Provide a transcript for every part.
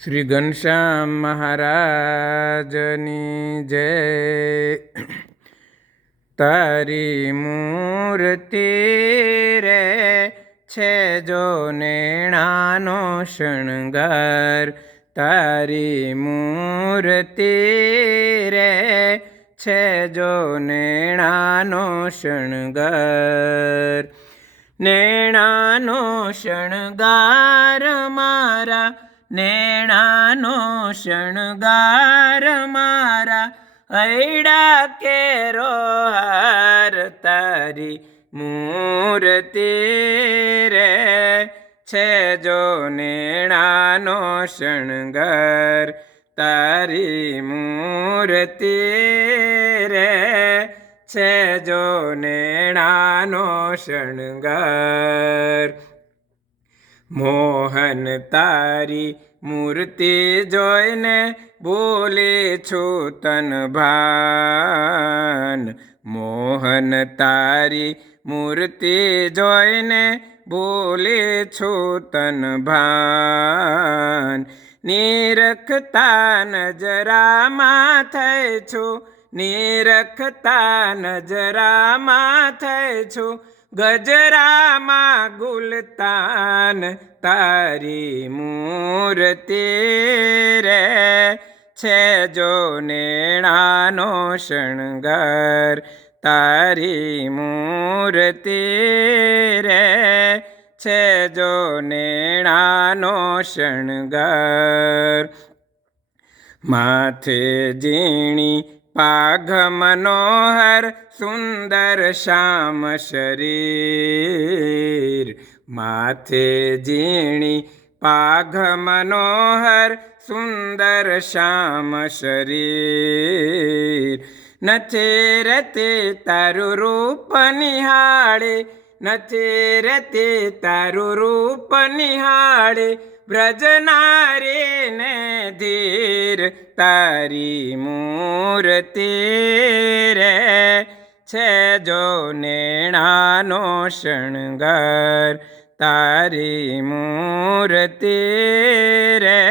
શ્રી ઘનશ્યામ મહારાજની જય। તારી મૂર્તિ રે છે જો નેણાનો શણગાર, તારી મૂર્તિ રે છે જો નેણાનો શણગાર। નેણાનો શણગાર મારા, નેણાનો શણગાર મારા, હૈડા કેરો હાર, તારી મૂર્તિ રે છે જો નેણાનો શણગાર, તારી મૂર્તિ રે છે જો નેણાનો શણગાર। મોહન તારી મૂર્તિ જોઈને બોલી છું તન ભાન, મોહન તારી મૂર્તિ જોઈને બોલી છું તન ભાન। નિરખતા નજરામાં થઈ છું, નિરખતા નજરામાં થઈ છું, ગજરામાં ગુલતાન, તારી મૂર્તિ રે છે જો નેણાનો શણગાર, તારી મૂર્તિ રે છે જો નેણાનો શણગાર। માથે ઝીણી પાઘ મનોહર, સુંદર શ્યામ શરીર, માથે ઝીણી પાઘ મનોહર, સુંદર શ્યામ શરીર। નથી રહેતી તારું રૂપ નિહાળે, નથી રહેતી તારું રૂપ નિહાળે, વ્રજનારીને ધીર, તારી મૂર્તિ રે છે જો નેણાનો શણગાર, તારી મૂર્તિ રે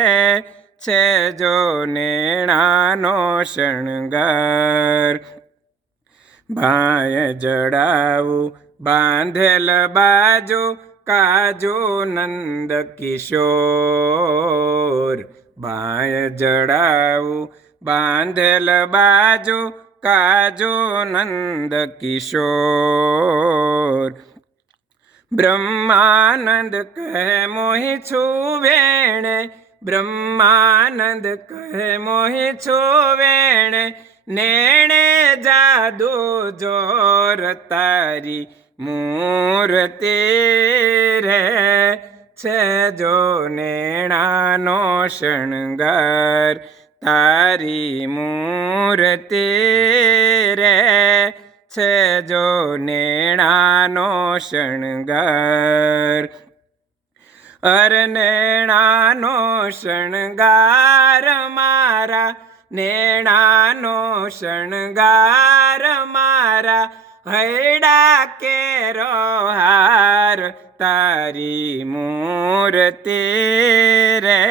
છે જો નેણાનો શણગાર। ભાય જડાવું બાંધેલ બાજુ, કાજુ નંદ કિશોર, બાય જડાવું બાંધેલ બાજુ, કાજુ નંદ કિશોર। બ્રહ્માનંદ કહે મોહી છું વેણે, બ્રહ્માનંદ કહે મોહી છું વેણે, નેણે જાદુ જોર, તારી મૂર્તિ રે છે જો નેણાનો શણગાર, તારી મૂર્તિ રે છે જો નેણાનો શણગાર। અર નેણાનો શણગાર મારા, નેણાનો શણગાર મારા, હૈડા કેરો હાર, તારી મૂર્તિ રે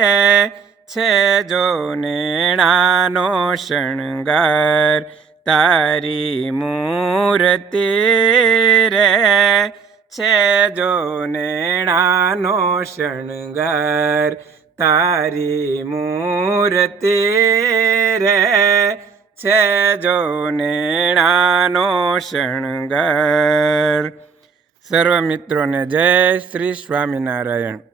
છે જો નેણાનો શણગાર, તારી મૂર્તિ રે છે જો નેણાનો શણગાર, તારી મૂર્તિ રે છે જો નેણાનો શણગાર। સર્વ મિત્રોને જય શ્રી સ્વામિનારાયણ।